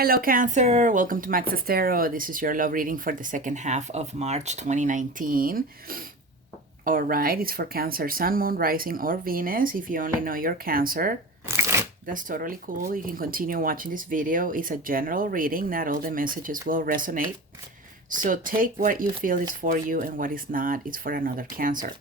Hello, Cancer. Welcome to Max's Tarot. This is your love reading for the second half of March 2019. All right, it's for Cancer, Sun, Moon, Rising, or Venus. If you only know your Cancer, that's totally cool. You can continue watching this video. It's a general reading. Not all the messages will resonate. So take what you feel is for you and what is not is for another Cancer.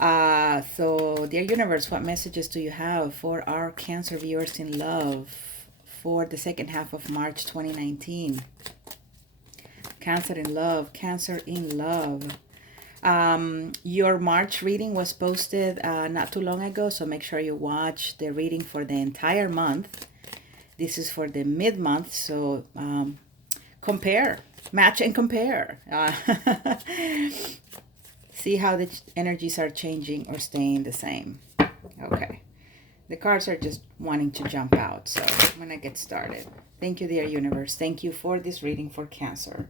So, dear universe, what messages do you have for our Cancer viewers in love for the second half of March 2019? Cancer in love, Cancer in love. Your March reading was posted not too long ago, so make sure you watch the reading for the entire month. This is for the mid-month, so compare, match and compare. See how the energies are changing or staying the same. Okay. The cards are just wanting to jump out, so I'm going to get started. Thank you, dear universe. Thank you for this reading for Cancer.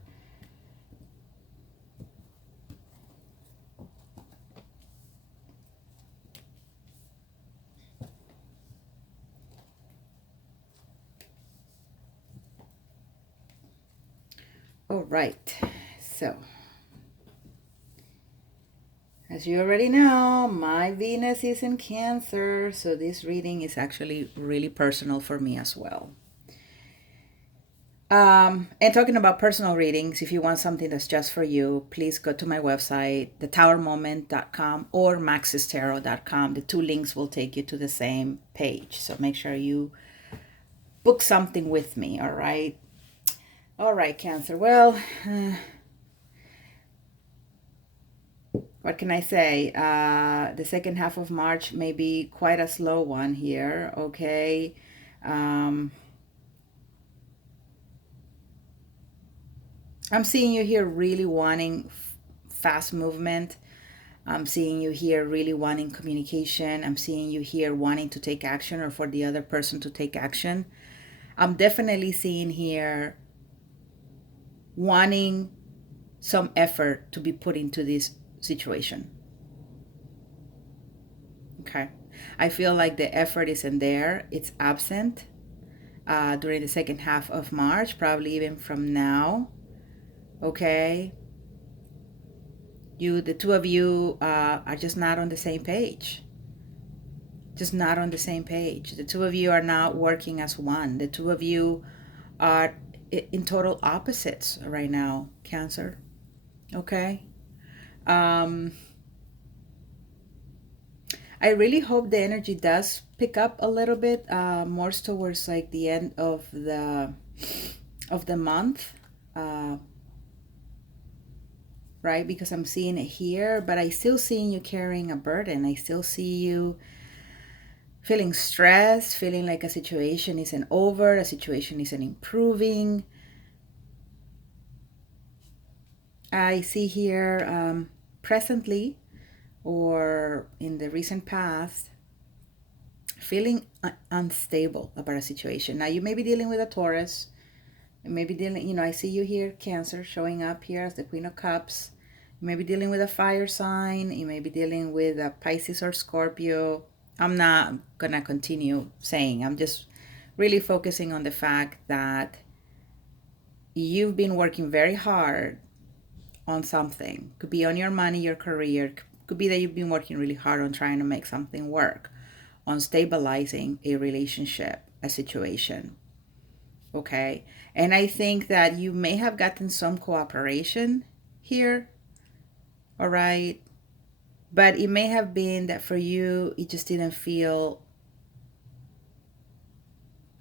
All right. So, as you already know, my Venus is in Cancer, so this reading is actually really personal for me as well. And talking about personal readings, if you want something that's just for you, please go to my website, thetowermoment.com or maxistarot.com. The two links will take you to the same page. So make sure you book something with me, all right? All right, Cancer. Well, what can I say? The second half of March may be quite a slow one here, okay? I'm seeing you here really wanting fast movement. I'm seeing you here really wanting communication. I'm seeing you here wanting to take action or for the other person to take action. I'm definitely seeing here wanting some effort to be put into this situation. Okay. I feel like the effort isn't there. It's absent during the second half of March, probably even from now. Okay. The two of you are just not on the same page. Just not on the same page. The two of you are not working as one. The two of you are in total opposites right now, Cancer. Okay. I really hope the energy does pick up a little bit more towards like the end of the month. Right? Because I'm seeing it here, but I still seeing you carrying a burden. I still see you feeling stressed, feeling like a situation isn't over, a situation isn't improving. I see here presently or in the recent past, feeling unstable about a situation. Now, you may be dealing with a Taurus. You may be dealing, I see you here, Cancer, showing up here as the Queen of Cups. You may be dealing with a fire sign. You may be dealing with a Pisces or Scorpio. I'm not going to continue saying. I'm just really focusing on the fact that you've been working very hard on something. Could be on your money, your career. Could be that you've been working really hard on trying to make something work, on stabilizing a relationship, a situation. Okay? And I think that you may have gotten some cooperation here. All right? But it may have been that for you, it just didn't feel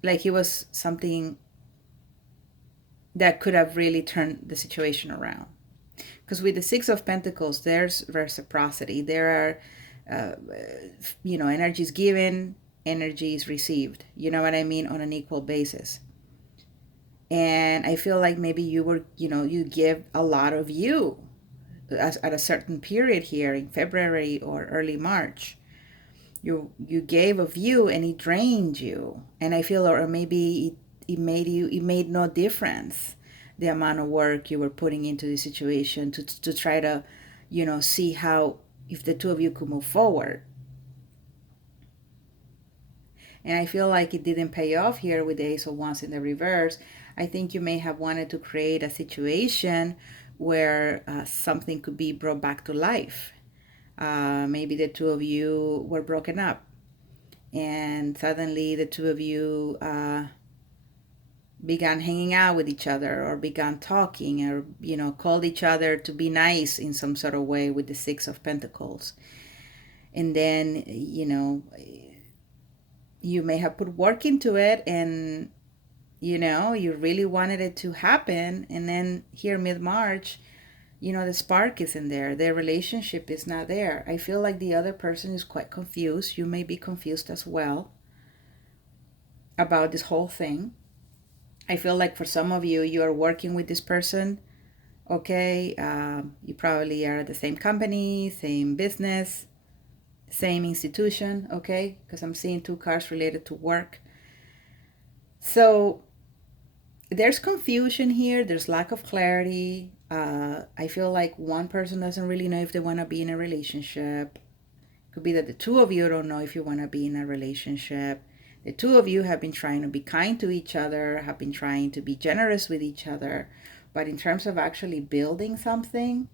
like it was something that could have really turned the situation around. Because with the Six of Pentacles, there's reciprocity. There are, energies given, energies received. You know what I mean? On an equal basis. And I feel like maybe you were, you give a lot of you at a certain period here in February or early March. You gave of you and it drained you. And I feel, or maybe it made no difference the amount of work you were putting into the situation to try to, see how, if the two of you could move forward. And I feel like it didn't pay off here with the Ace of Wands in the reverse. I think you may have wanted to create a situation where something could be brought back to life. Maybe the two of you were broken up, and suddenly the two of you began hanging out with each other, or began talking, or called each other to be nice in some sort of way with the Six of Pentacles. And then you may have put work into it, and you really wanted it to happen, and then here mid-March, the spark isn't there, their relationship is not there. I feel like the other person is quite confused. You may be confused as well about this whole thing. I feel like for some of you, you are working with this person, okay? You probably are at the same company, same business, same institution, okay? Because I'm seeing two cards related to work. So there's confusion here. There's lack of clarity. I feel like one person doesn't really know if they want to be in a relationship. Could be that the two of you don't know if you want to be in a relationship. The two of you have been trying to be kind to each other, have been trying to be generous with each other. But in terms of actually building something,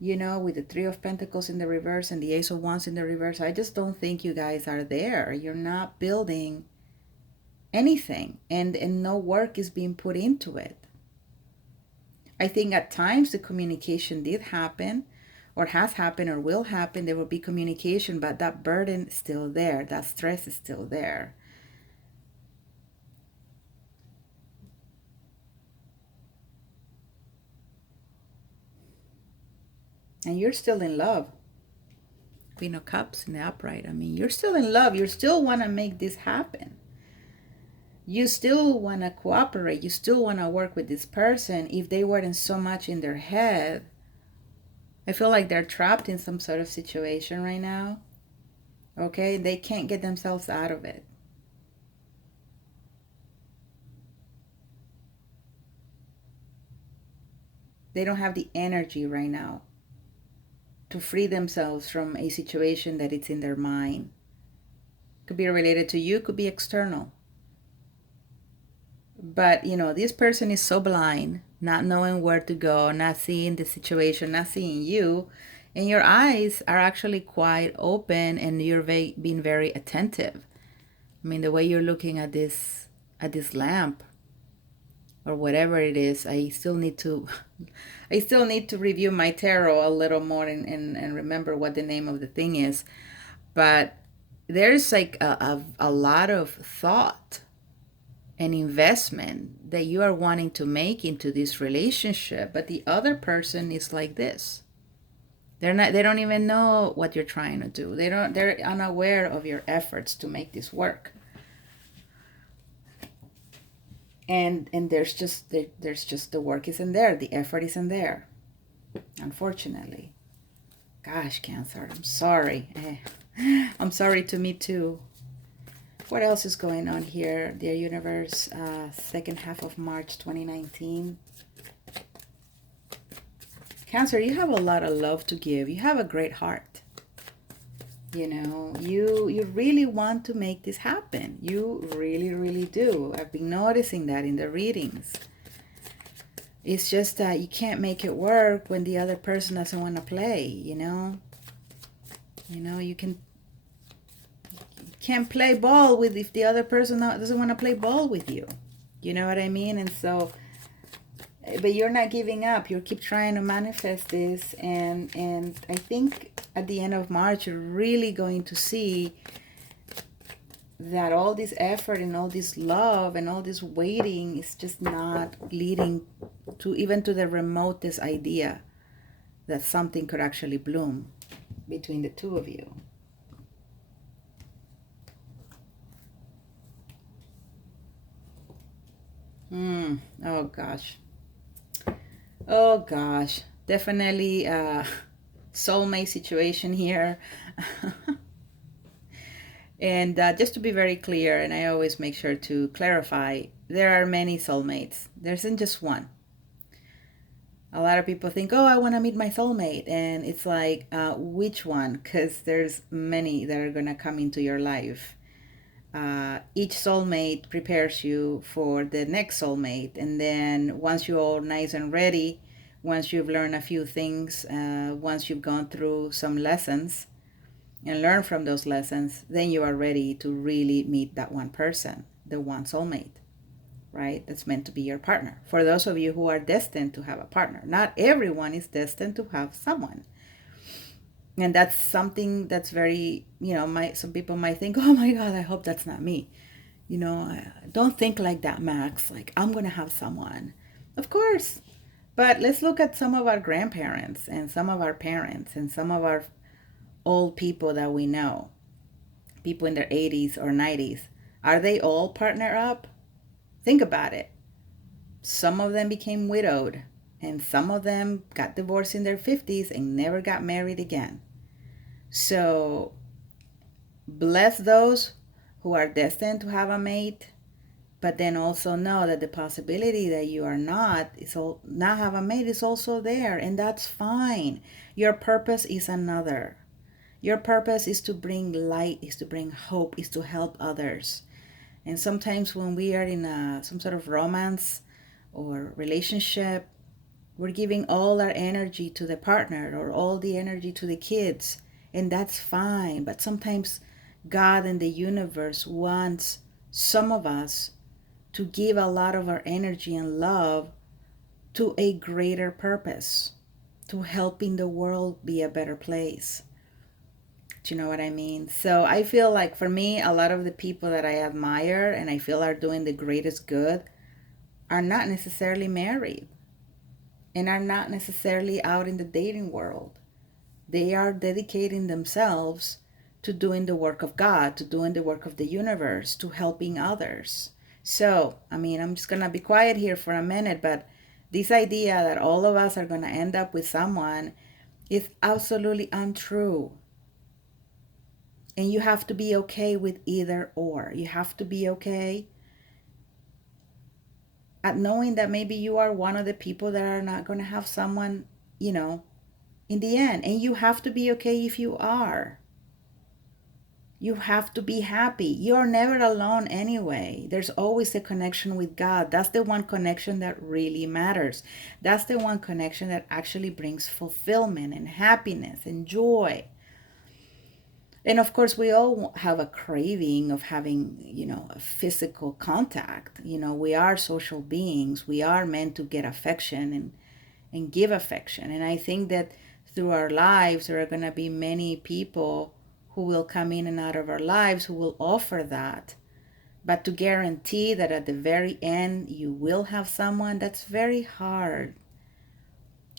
with the Three of Pentacles in the reverse and the Ace of Wands in the reverse, I just don't think you guys are there. You're not building anything, and no work is being put into it. I think at times the communication did happen, or has happened, or will happen. There will be communication, but that burden is still there. That stress is still there. And you're still in love. Queen of Cups in the upright. I mean, you're still in love. You still want to make this happen. You still want to cooperate. You still want to work with this person. If they weren't so much in their head, I feel like they're trapped in some sort of situation right now. Okay? They can't get themselves out of it. They don't have the energy right now to free themselves from a situation that it's in their mind. Could be related to you, could be external. But, this person is so blind, not knowing where to go, not seeing the situation, not seeing you. And your eyes are actually quite open, and you're being very attentive. I mean, the way you're looking at this lamp or whatever it is, I still need to review my tarot a little more and remember what the name of the thing is. But there's like a lot of thought and investment that you are wanting to make into this relationship, but the other person is like this. They don't even know what you're trying to do. They're unaware of your efforts to make this work. And there's just the work isn't there, the effort isn't there, unfortunately. Gosh, Cancer, I'm sorry. I'm sorry to me too. What else is going on here, dear universe? Second half of March 2019. Cancer, you have a lot of love to give. You have a great heart. You really want to make this happen. You really, really do. I've been noticing that in the readings. It's just that you can't make it work when the other person doesn't want to play, you can't play ball with if the other person doesn't want to play ball with you. You know what I mean? And so, but you're not giving up. You keep trying to manifest this, and I think at the end of March you're really going to see that all this effort and all this love and all this waiting is just not leading to even to the remotest idea that something could actually bloom between the two of you. Oh gosh. Oh gosh. Definitely soulmate situation here. And just to be very clear, and I always make sure to clarify, there are many soulmates. There isn't just one. A lot of people think, oh, I want to meet my soulmate. And it's like, which one? Because there's many that are going to come into your life. Each soulmate prepares you for the next soulmate. And then once you're all nice and ready, once you've learned a few things, once you've gone through some lessons and learn from those lessons, then you are ready to really meet that one person, the one soulmate, right? That's meant to be your partner. For those of you who are destined to have a partner, not everyone is destined to have someone. And that's something that's very, some people might think, oh my God, I hope that's not me. Don't think like that, Max. Like, I'm going to have someone. Of course. But let's look at some of our grandparents and some of our parents and some of our old people that we know, people in their 80s or 90s. Are they all partner up? Think about it. Some of them became widowed, and some of them got divorced in their 50s and never got married again. So, bless those who are destined to have a mate, but then also know that the possibility that you are not have a mate is also there, and that's fine. Your purpose is another. Your purpose is to bring light, is to bring hope, is to help others. And sometimes when we are in some sort of romance or relationship, we're giving all our energy to the partner or all the energy to the kids, and that's fine. But sometimes God and the universe wants some of us to give a lot of our energy and love to a greater purpose, to helping the world be a better place. Do you know what I mean? So I feel like for me, a lot of the people that I admire and I feel are doing the greatest good are not necessarily married and are not necessarily out in the dating world. They are dedicating themselves to doing the work of God, to doing the work of the universe, to helping others. So, I'm just going to be quiet here for a minute, but this idea that all of us are going to end up with someone is absolutely untrue. And you have to be okay with either or. You have to be okay at knowing that maybe you are one of the people that are not going to have someone, in the end. And you have to be okay if you are. You have to be happy. You're never alone anyway. There's always a connection with God. That's the one connection that really matters. That's the one connection that actually brings fulfillment and happiness and joy. And of course, we all have a craving of having, a physical contact. We are social beings. We are meant to get affection and give affection. And I think that through our lives, there are going to be many people who will come in and out of our lives who will offer that. But to guarantee that at the very end you will have someone, that's very hard.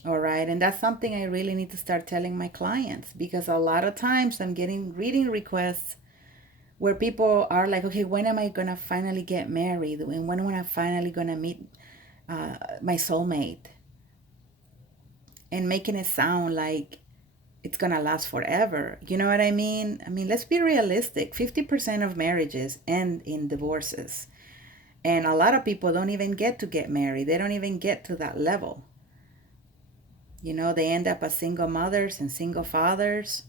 All right. And that's something I really need to start telling my clients, because a lot of times I'm getting reading requests where people are like, okay, when am I going to finally get married? And when am I finally going to meet my soulmate? And making it sound like it's going to last forever. You know what I mean? Let's be realistic. 50% of marriages end in divorces. And a lot of people don't even get married. They don't even get to that level. They end up as single mothers and single fathers.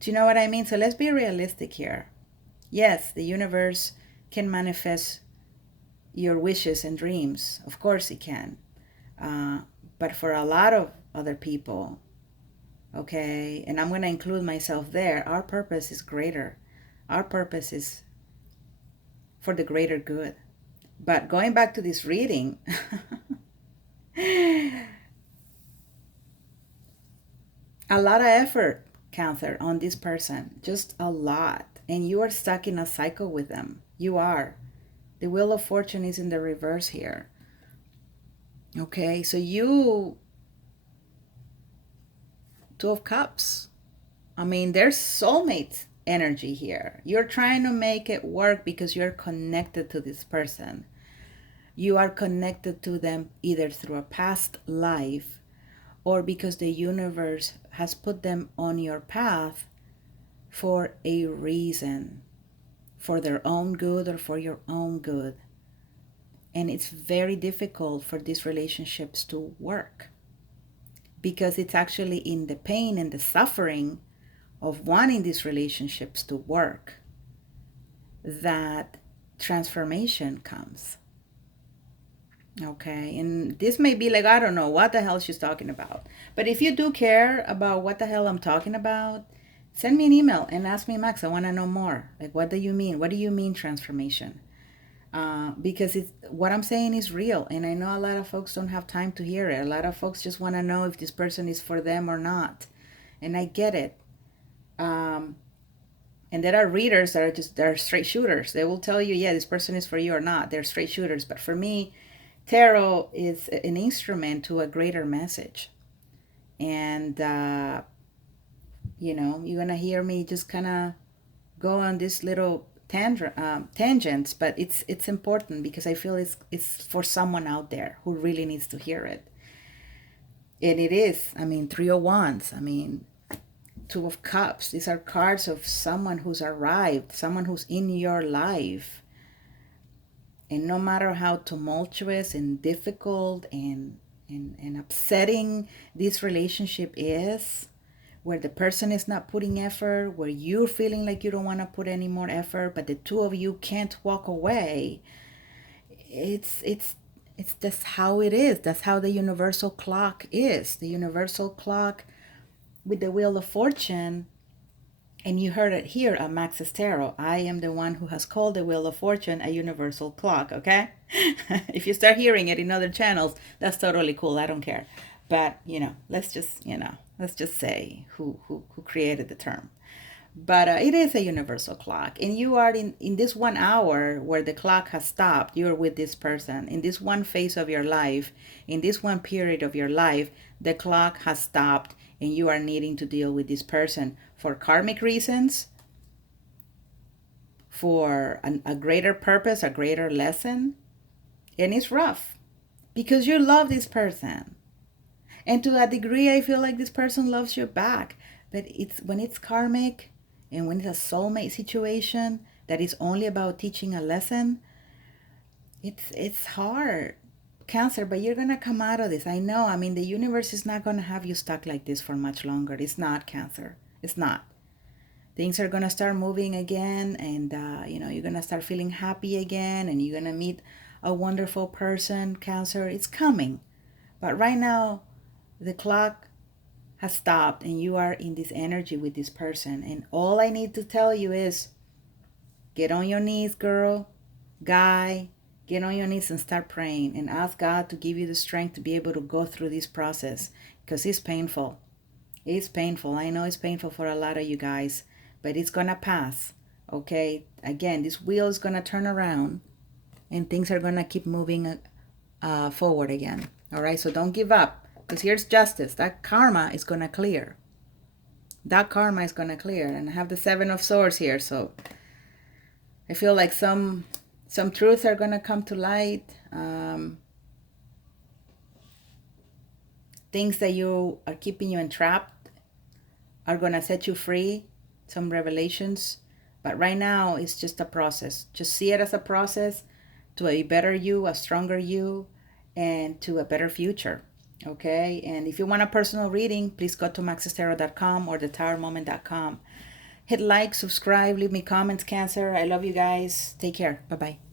Do you know what I mean? So let's be realistic here. Yes, the universe can manifest your wishes and dreams. Of course it can. But for a lot of other people, okay, and I'm going to include myself there, our purpose is greater. Our purpose is for the greater good. But going back to this reading, a lot of effort, Cancer, on this person. Just a lot. And you are stuck in a cycle with them. You are. The Wheel of Fortune is in the reverse here. Okay, so Two of Cups. There's soulmate energy here. You're trying to make it work because you're connected to this person. You are connected to them either through a past life or because the universe has put them on your path for a reason, for their own good or for your own good. And it's very difficult for these relationships to work because it's actually in the pain and the suffering of wanting these relationships to work that transformation comes. Okay, and this may be like, I don't know what the hell she's talking about. But if you do care about what the hell I'm talking about, send me an email and ask me, Max, I want to know more. Like, what do you mean? What do you mean transformation? Because it's what I'm saying is real, and I know a lot of folks don't have time to hear it. A lot of folks just want to know if this person is for them or not, and I get it. Um, and there are readers that are just they're straight shooters. They will tell you, yeah, this person is for you or not. They're straight shooters. But for me, tarot is an instrument to a greater message, and you're gonna hear me just kind of go on this little tangents, but it's important because I feel it's for someone out there who really needs to hear it. And it is. I mean, Three of Wands. I mean, Two of Cups. These are cards of someone who's arrived, someone who's in your life. And no matter how tumultuous and difficult and upsetting this relationship is, where the person is not putting effort, where you're feeling like you don't want to put any more effort, but the two of you can't walk away, it's just how it is. That's how the universal clock is. The universal clock with the Wheel of Fortune, and you heard it here at Max's Tarot. I am the one who has called the Wheel of Fortune a universal clock, okay? If you start hearing it in other channels, that's totally cool. I don't care. But, let's just say who created the term. But it is a universal clock. And you are in this 1 hour where the clock has stopped. You're with this person. In this one phase of your life, in this one period of your life, the clock has stopped and you are needing to deal with this person for karmic reasons, for a greater purpose, a greater lesson. And it's rough because you love this person. And to a degree, I feel like this person loves you back. But it's when it's karmic and when it's a soulmate situation that is only about teaching a lesson, it's hard. Cancer, but you're gonna come out of this. I know. I mean, the universe is not gonna have you stuck like this for much longer. It's not, Cancer. It's not. Things are gonna start moving again, and you're gonna start feeling happy again, and you're gonna meet a wonderful person, Cancer. It's coming. But right now, the clock has stopped and you are in this energy with this person. And all I need to tell you is get on your knees, girl, guy, get on your knees and start praying and ask God to give you the strength to be able to go through this process, because it's painful. It's painful. I know it's painful for a lot of you guys, but it's going to pass. Okay? Again, this wheel is going to turn around and things are going to keep moving forward again. All right? So don't give up. Because here's justice. That karma is going to clear. That karma is going to clear. And I have the Seven of Swords here. So I feel like some truths are going to come to light. Things that you are keeping you entrapped are going to set you free. Some revelations. But right now, it's just a process. Just see it as a process to a better you, a stronger you, and to a better future. Okay, and if you want a personal reading, please go to maxestarot.com or thetowermoment.com. Hit like, subscribe, leave me comments, Cancer. I love you guys. Take care. Bye-bye.